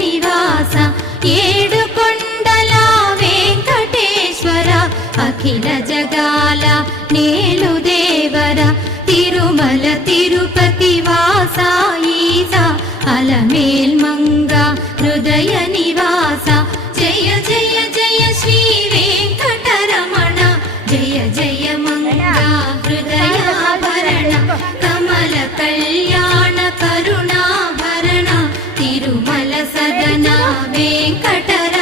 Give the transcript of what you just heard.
నివాస ఏడుకొండల వెంకటేశ్వర అఖిల జగాల నేలు దేవర తిరుమల తిరుపతి వాస ఈసా అలమేల్ మంగ హృదయ నివాస జయ జయ జయ శ్రీ వెంకటరమణ జయ జయ మంగ హృదయాభరణ కమల కళ్యాణ కరుణాభరణ తిరుమల సదన వెంకటరమణ